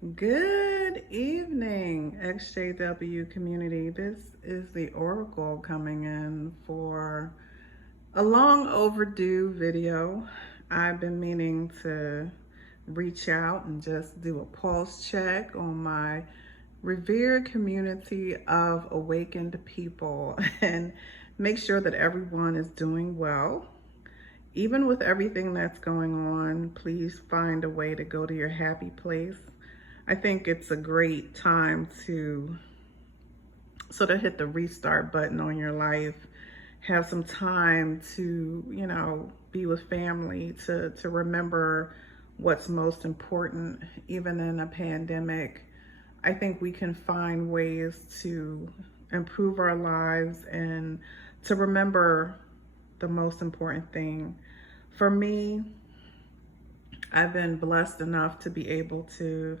Good evening, EXJW community. This is the Oracle coming in for a long overdue video. I've been meaning to reach out and just do a pulse check on my revered community of awakened people and make sure that everyone is doing well. Even with everything that's going on, please find a way to go to your happy place. I think it's a great time to sort of hit the restart button on your life, have some time to, be with family, to remember what's most important, even in a pandemic. I think we can find ways to improve our lives and to remember the most important thing. For me, I've been blessed enough to be able to,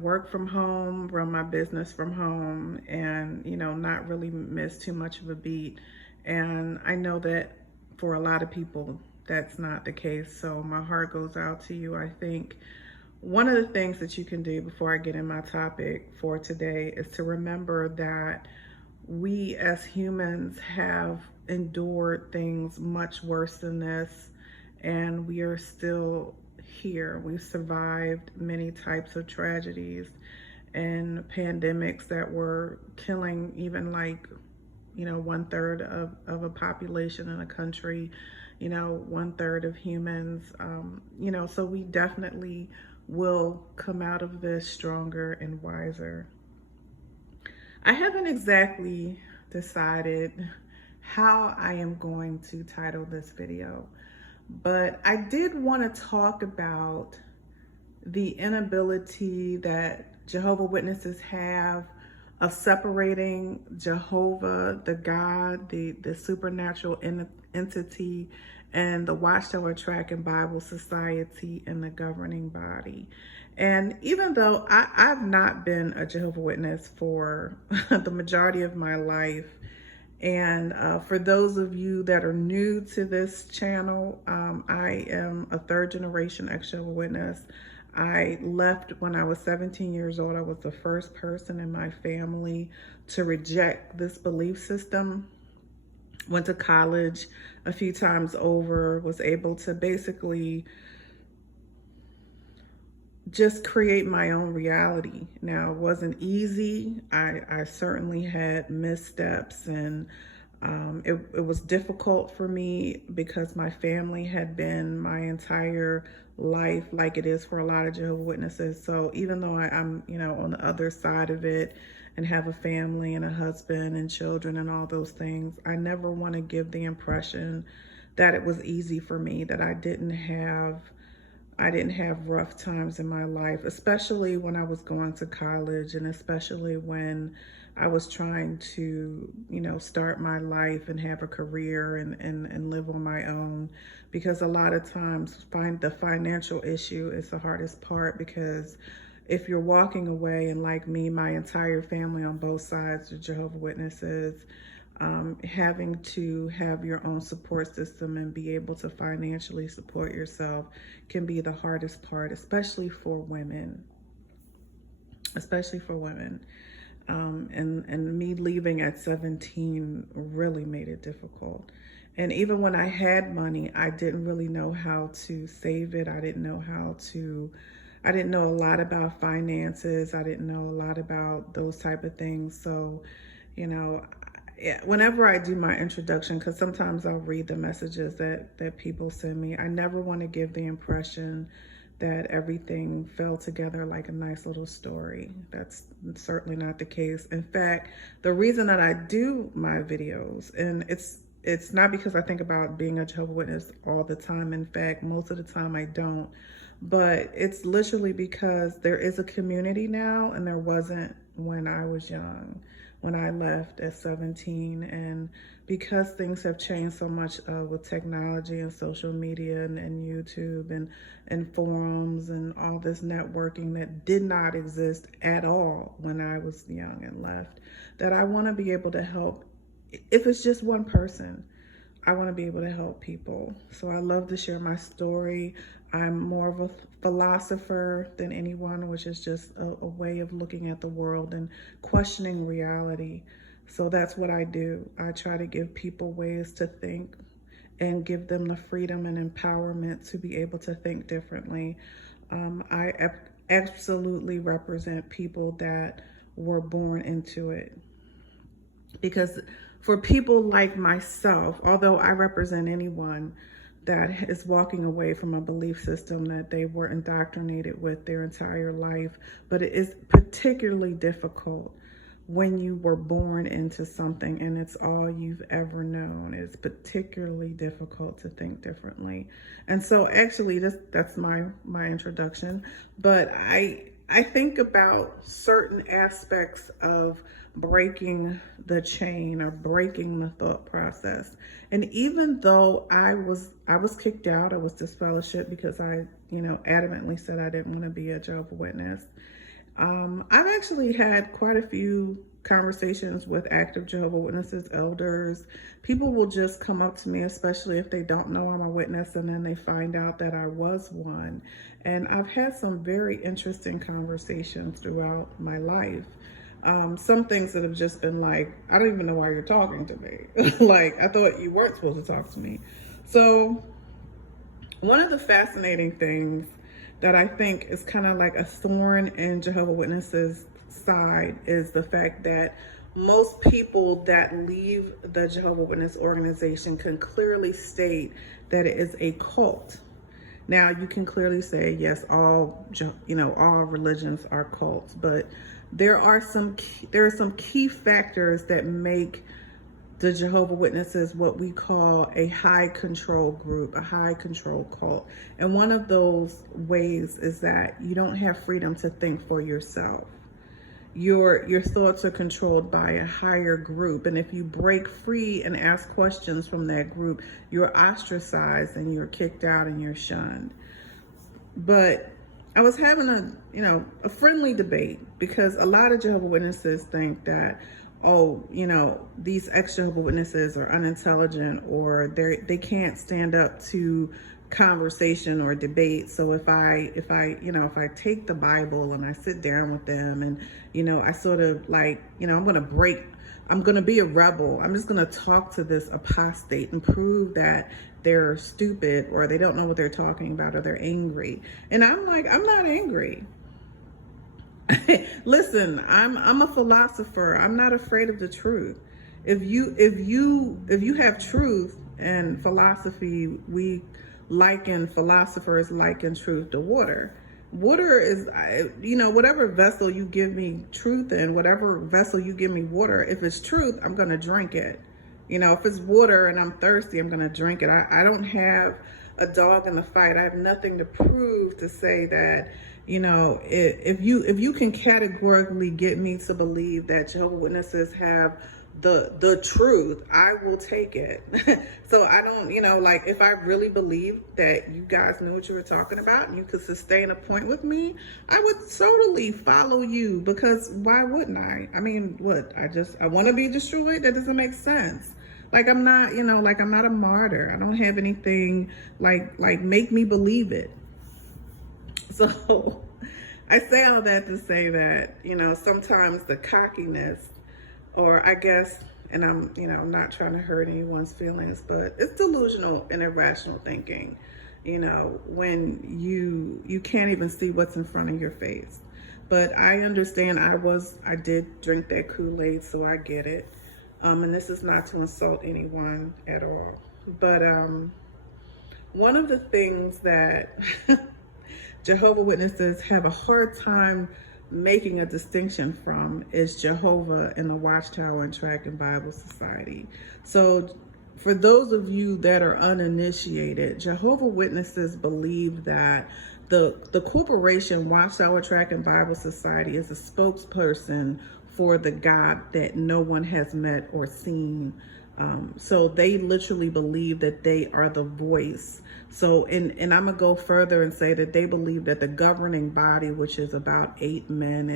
work from home, run my business from home, and, not really miss too much of a beat. And I know that for a lot of people, that's not the case. So my heart goes out to you. I think one of the things that you can do before I get in my topic for today is to remember that we as humans have endured things much worse than this, and we are still here. We've survived many types of tragedies and pandemics that were killing even like, 1/3 of a population in a country, 1/3 of humans, so we definitely will come out of this stronger and wiser. I haven't exactly decided how I am going to title this video, but I did want to talk about the inability that Jehovah Witnesses have of separating Jehovah, the God, the supernatural entity, and the Watchtower, Tract, and Bible Society and the governing body. And even though I've not been a Jehovah Witness for the majority of my life, and for those of you that are new to this channel, I am a third generation ex-Jehovah Witness. I left when I was 17 years old. I was the first person in my family to reject this belief system. Went to college a few times over, was able to basically just create my own reality. Now, it wasn't easy. I certainly had missteps, and it was difficult for me because my family had been my entire life, like it is for a lot of Jehovah Witnesses. So even though I'm, on the other side of it and have a family and a husband and children and all those things, I never want to give the impression that it was easy for me, that I didn't have rough times in my life, especially when I was going to college, and especially when I was trying to, start my life and have a career and live on my own. Because a lot of times the financial issue is the hardest part, because if you're walking away, and like me, my entire family on both sides are Jehovah Witnesses, having to have your own support system and be able to financially support yourself can be the hardest part, especially for women. And me leaving at 17 really made it difficult. And even when I had money, I didn't really know how to save it. I didn't know a lot about finances. I didn't know a lot about those type of things. So, whenever I do my introduction, because sometimes I'll read the messages that people send me, I never want to give the impression that everything fell together like a nice little story. That's certainly not the case. In fact, the reason that I do my videos, and it's not because I think about being a Jehovah Witness all the time. In fact, most of the time I don't. But it's literally because there is a community now, and there wasn't when I was young, when I left at 17. And because things have changed so much with technology and social media and YouTube and forums and all this networking that did not exist at all when I was young and left, that I want to be able to help. If it's just one person, I want to be able to help people. So I love to share my story. I'm more of a philosopher than anyone, which is just a way of looking at the world and questioning reality. So that's what I do. I try to give people ways to think and give them the freedom and empowerment to be able to think differently. I absolutely represent people that were born into it. Because for people like myself, although I represent anyone that is walking away from a belief system that they were indoctrinated with their entire life, but it is particularly difficult when you were born into something and it's all you've ever known. It's particularly difficult to think differently. And so actually that's my introduction, but I think about certain aspects of breaking the chain or breaking the thought process. And even though I was kicked out, I was disfellowshipped because I, adamantly said I didn't want to be a Jehovah Witness. I've actually had quite a few conversations with active Jehovah Witnesses, elders. People will just come up to me, especially if they don't know I'm a witness, and then they find out that I was one. And I've had some very interesting conversations throughout my life. Some things that have just been like, I don't even know why you're talking to me. Like, I thought you weren't supposed to talk to me. So one of the fascinating things that I think is kind of like a thorn in Jehovah Witnesses' side is the fact that most people that leave the Jehovah Witness organization can clearly state that it is a cult. Now, you can clearly say, yes, all religions are cults, but there are some key factors that make the Jehovah Witnesses what we call a high control group, a high control cult. And one of those ways is that you don't have freedom to think for yourself. Your thoughts are controlled by a higher group. And if you break free and ask questions from that group, you're ostracized and you're kicked out and you're shunned. But I was having a friendly debate because a lot of Jehovah Witnesses think that, these ex-Jehovah Witnesses are unintelligent or they can't stand up to conversation or debate. So if I take the Bible and I sit down with them and, I sort of like, I'm going to be a rebel. I'm just going to talk to this apostate and prove that they're stupid or they don't know what they're talking about or they're angry. And I'm like, I'm not angry. Listen, I'm a philosopher. I'm not afraid of the truth. If you have truth and philosophy, we philosophers liken truth to water. Water is, whatever vessel you give me truth in, whatever vessel you give me water, if it's truth, I'm going to drink it. If it's water and I'm thirsty, I'm going to drink it. I don't have a dog in the fight. I have nothing to prove to say that, if you can categorically get me to believe that Jehovah Witnesses have the truth, I will take it. So I don't, if I really believe that you guys knew what you were talking about and you could sustain a point with me, I would totally follow you, because why wouldn't I? I mean, I want to be destroyed? That doesn't make sense. Like, I'm not, I'm not a martyr. I don't have anything like make me believe it. So I say all that to say that, sometimes the cockiness, or I guess, and I'm not trying to hurt anyone's feelings, but it's delusional and irrational thinking, when you can't even see what's in front of your face. But I understand I did drink that Kool-Aid, so I get it. And this is not to insult anyone at all. But one of the things that Jehovah Witnesses have a hard time making a distinction from is Jehovah and the Watchtower and Tract and Bible Society. So for those of you that are uninitiated, Jehovah Witnesses believe that the corporation Watchtower, Tract and Bible Society is a spokesperson for the God that no one has met or seen. So they literally believe that they are the voice. So, and I'm gonna go further and say that they believe that the governing body, which is about 8 men,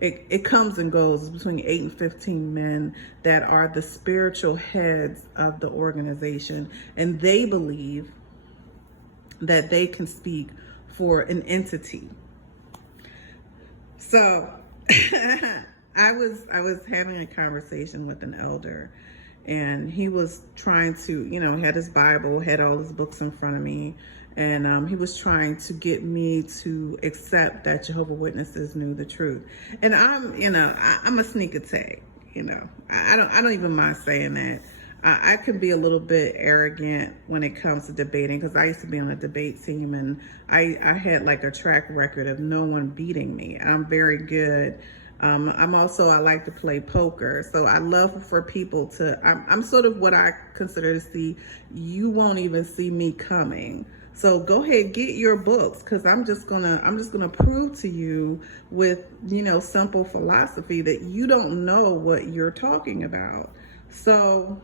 it comes and goes between 8 and 15 men that are the spiritual heads of the organization. And they believe that they can speak for an entity. So I was having a conversation with an elder, and he was trying to, had his Bible, had all his books in front of me, and he was trying to get me to accept that Jehovah Witnesses knew the truth. And I'm a sneak attack. I don't even mind saying that. I can be a little bit arrogant when it comes to debating, because I used to be on a debate team, and I had like a track record of no one beating me. I'm very good. I like to play poker. So I love for people to, I'm sort of what I consider to see, you won't even see me coming. So go ahead, get your books, because I'm just gonna prove to you with, simple philosophy that you don't know what you're talking about. So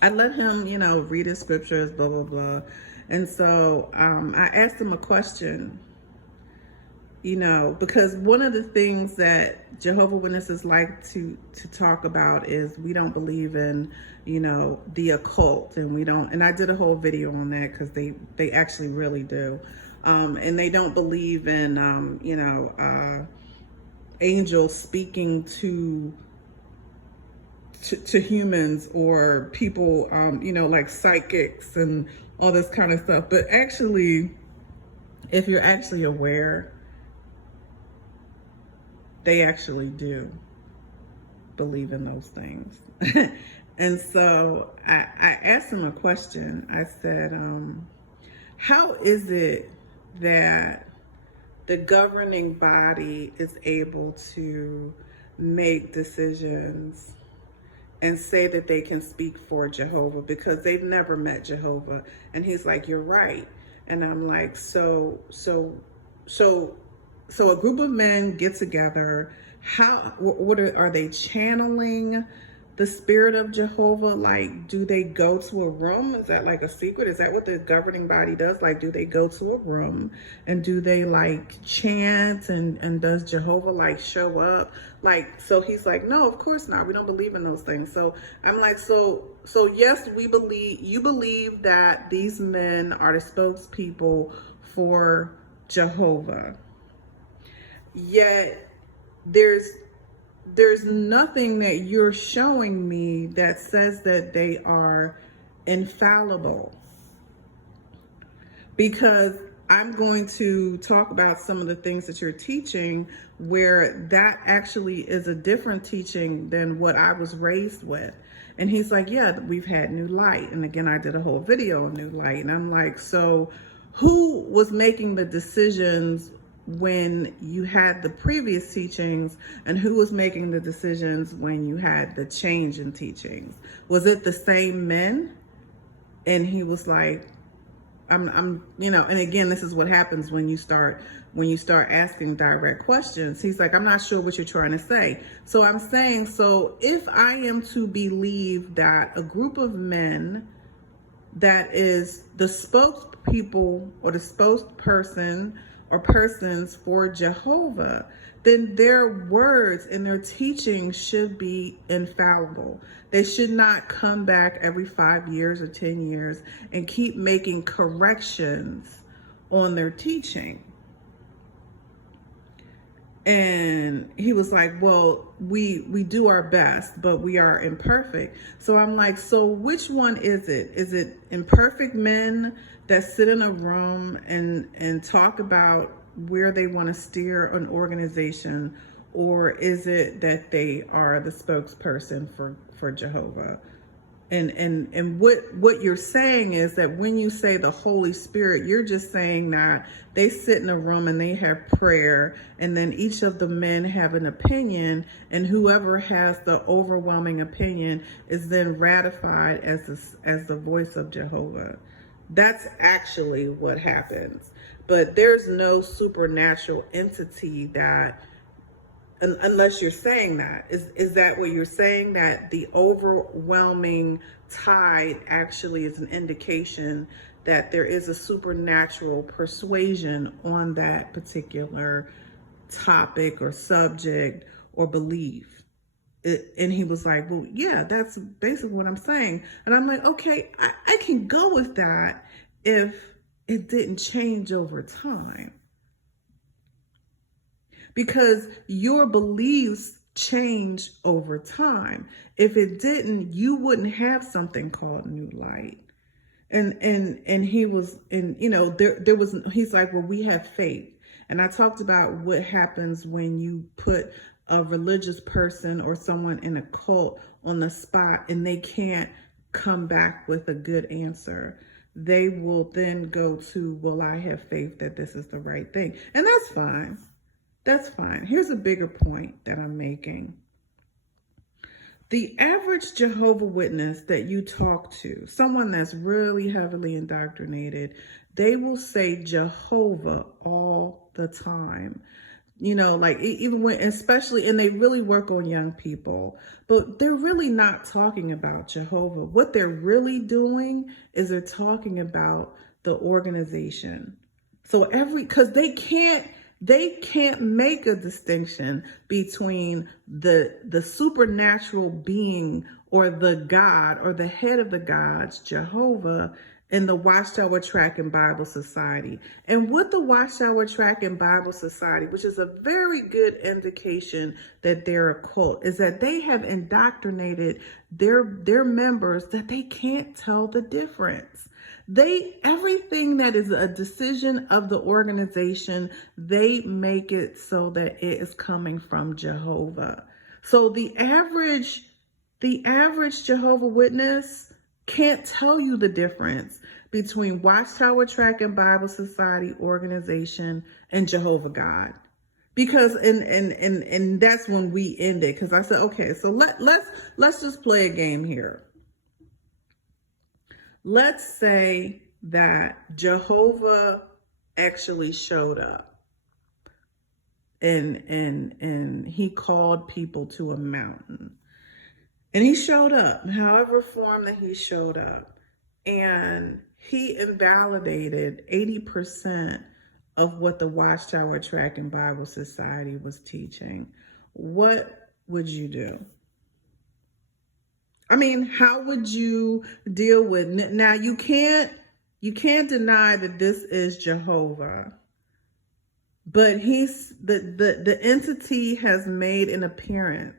I let him, read his scriptures, blah, blah, blah. And so I asked him a question, because one of the things that Jehovah Witnesses like to talk about is we don't believe in, the occult, and we don't, and I did a whole video on that, because they actually really do. And they don't believe in, angels speaking to humans, or people, like psychics and all this kind of stuff. But actually, if you're actually aware, they actually do believe in those things. And so I asked him a question. I said, how is it that the governing body is able to make decisions and say that they can speak for Jehovah, because they've never met Jehovah? And he's like, you're right. And I'm like, so a group of men get together. What are they channeling the spirit of Jehovah? Like, do they go to a room? Is that like a secret? Is that what the governing body does? Like, do they go to a room and do they like chant, and does Jehovah like show up? Like, so he's like, no, of course not. We don't believe in those things. So I'm like, so yes, you believe that these men are the spokespeople for Jehovah. Yet there's nothing that you're showing me that says that they are infallible. Because I'm going to talk about some of the things that you're teaching where that actually is a different teaching than what I was raised with. And he's like, yeah, we've had new light. And again, I did a whole video on new light. And I'm like, so who was making the decisions when you had the previous teachings, and who was making the decisions when you had the change in teachings? Was it the same men? And he was like, I'm and again, this is what happens when you start asking direct questions. He's like, I'm not sure what you're trying to say. So I'm saying, so if I am to believe that a group of men that is the spokespeople or the spokesperson or persons for Jehovah, then their words and their teachings should be infallible. They should not come back every 5 years or 10 years and keep making corrections on their teaching. And he was like, well, we do our best, but we are imperfect. So I'm like, so which one is it? Is it imperfect men that sit in a room and talk about where they want to steer an organization, or is it that they are the spokesperson for Jehovah? And what you're saying is that when you say the Holy Spirit, you're just saying that they sit in a room and they have prayer, and then each of the men have an opinion, and whoever has the overwhelming opinion is then ratified as the voice of Jehovah. That's actually what happens. But there's no supernatural entity that, unless you're saying that. Is that what you're saying, that the overwhelming tide actually is an indication that there is a supernatural persuasion on that particular topic or subject or belief? And he was like, well, yeah, that's basically what I'm saying. And I'm like, okay, I can go with that if it didn't change over time. Because your beliefs change over time. If it didn't, you wouldn't have something called new light. And he was, and you know, there was, he's like, well, we have faith. And I talked about what happens when you put a religious person or someone in a cult on the spot and they can't come back with a good answer. They will then go to, well, I have faith that this is the right thing. And that's fine. That's fine. Here's a bigger point that I'm making. The average Jehovah Witness that you talk to, someone that's really heavily indoctrinated, they will say Jehovah all the time. You know, like even when, especially, and they really work on young people, but they're really not talking about Jehovah. What they're really doing is they're talking about the organization. So because they can't make a distinction between the supernatural being or the God or the head of the gods, Jehovah, and the Watchtower, Tract, and Bible Society. And with the Watchtower, Tract, and Bible Society, which is a very good indication that they're a cult, is that they have indoctrinated their members that they can't tell the difference. Everything that is a decision of the organization, they make it so that it is coming from Jehovah. So the average Jehovah Witness can't tell you the difference between Watchtower, Tract, and Bible Society organization and Jehovah God. Because and that's when we ended, because I said, okay, so let's just play a game here. Let's say that Jehovah actually showed up and he called people to a mountain. And he showed up, however form that he showed up, and he invalidated 80% of what the Watchtower, Tract, and Bible Society was teaching. What would you do? I mean, how would you deal with, now you can't deny that this is Jehovah, but the entity has made an appearance.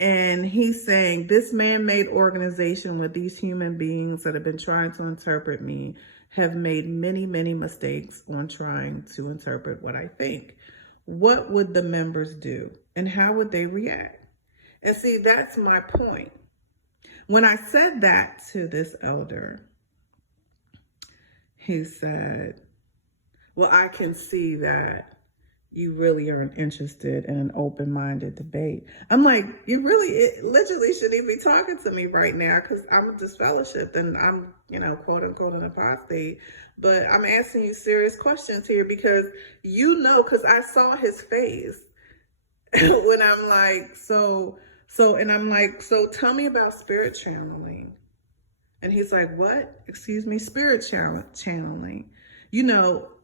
And he's saying this man-made organization with these human beings that have been trying to interpret me have made many, many mistakes on trying to interpret what I think. What would the members do? And how would they react? And see, that's my point. When I said that to this elder, he said, well, I can see that you really aren't interested in an open-minded debate. I'm like, you literally shouldn't even be talking to me right now, because I'm disfellowshipped and I'm, quote unquote, an apostate. But I'm asking you serious questions here because because I saw his face when I'm like, so tell me about spirit channeling. And he's like, what? Excuse me, spirit channeling.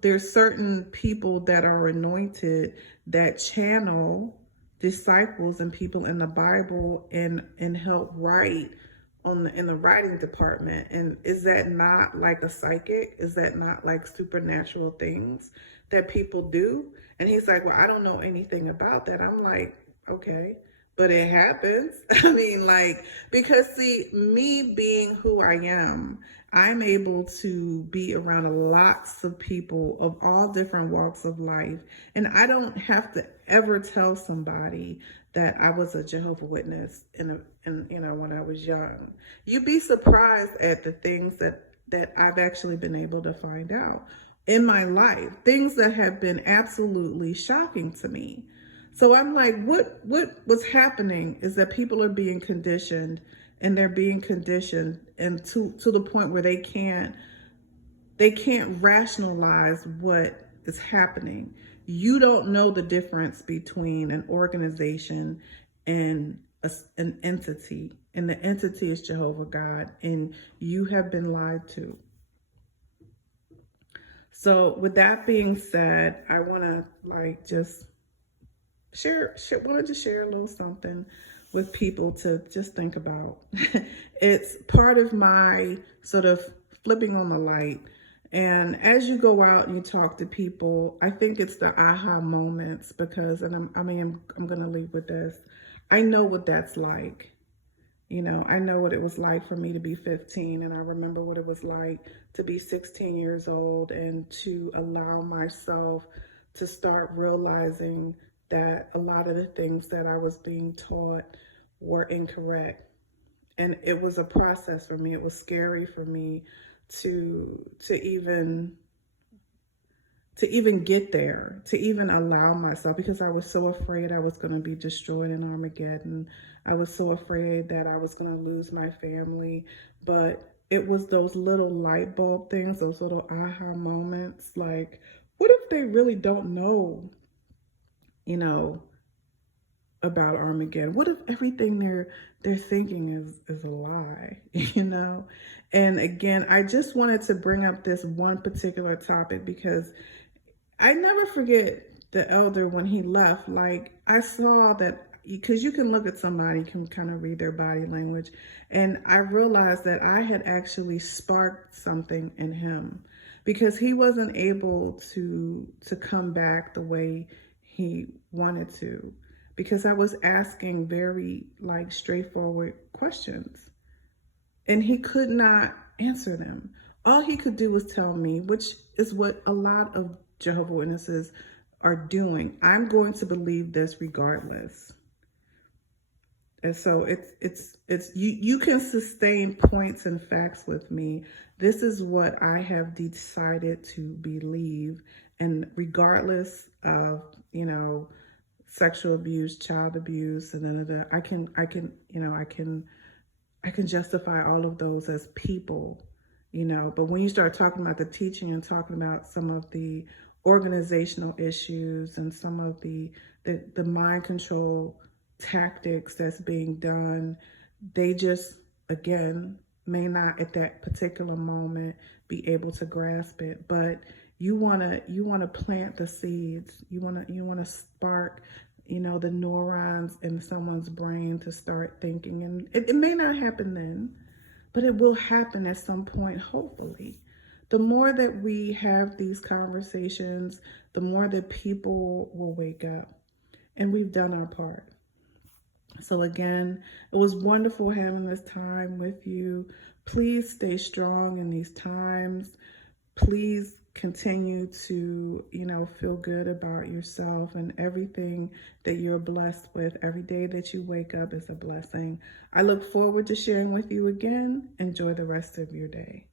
There's certain people that are anointed that channel disciples and people in the Bible and help write in the writing department. And is that not like a psychic? Is that not like supernatural things that people do? And he's like, well, I don't know anything about that. I'm like, okay, but it happens. I mean, because see, me being who I am, I'm able to be around lots of people of all different walks of life. And I don't have to ever tell somebody that I was a Jehovah Witness when I was young. You'd be surprised at the things that I've actually been able to find out in my life, things that have been absolutely shocking to me. So I'm like, what was happening is that people are being conditioned, and they're being conditioned and to the point where they can't rationalize what is happening. You don't know the difference between an organization and an entity, and the entity is Jehovah God, and you have been lied to. So with that being said, I want to just share a little something with people to just think about. It's part of my sort of flipping on the light And as you go out and you talk to people, I think it's the aha moments because, and I'm going to leave with this. I know what that's like. You know, I know what it was like for me to be 15, and I remember what it was like to be 16 years old and to allow myself to start realizing that a lot of the things that I was being taught were incorrect. And it was a process for me. It was scary for me to even get there, to even allow myself, because I was so afraid I was going to be destroyed in Armageddon. I was so afraid that I was going to lose my family. But it was those little light bulb things, those little aha moments. Like, what if they really don't know, you know, about Armageddon? What if everything they're thinking is a lie, you know? And again, I just wanted to bring up this one particular topic because I never forget the elder when he left. Like, I saw that, because you can look at somebody, you can kind of read their body language, and I realized that I had actually sparked something in him, because he wasn't able to come back the way he wanted to, because I was asking very like straightforward questions and he could not answer them. All he could do was tell me, which is what a lot of Jehovah Witnesses are doing. I'm going to believe this regardless. And so it's you can sustain points and facts with me. This is what I have decided to believe, and regardless of, you know, sexual abuse, child abuse, and I can I can justify all of those as people, you know. But when you start talking about the teaching and talking about some of the organizational issues and some of the mind control tactics that's being done, they just, again, may not at that particular moment be able to grasp it. But you wanna plant the seeds. You wanna spark, you know, the neurons in someone's brain to start thinking. And it may not happen then, but it will happen at some point, hopefully. The more that we have these conversations, the more that people will wake up. And we've done our part. So again, it was wonderful having this time with you. Please stay strong in these times. Please continue to, you know, feel good about yourself and everything that you're blessed with. Every day that you wake up is a blessing. I look forward to sharing with you again. Enjoy the rest of your day.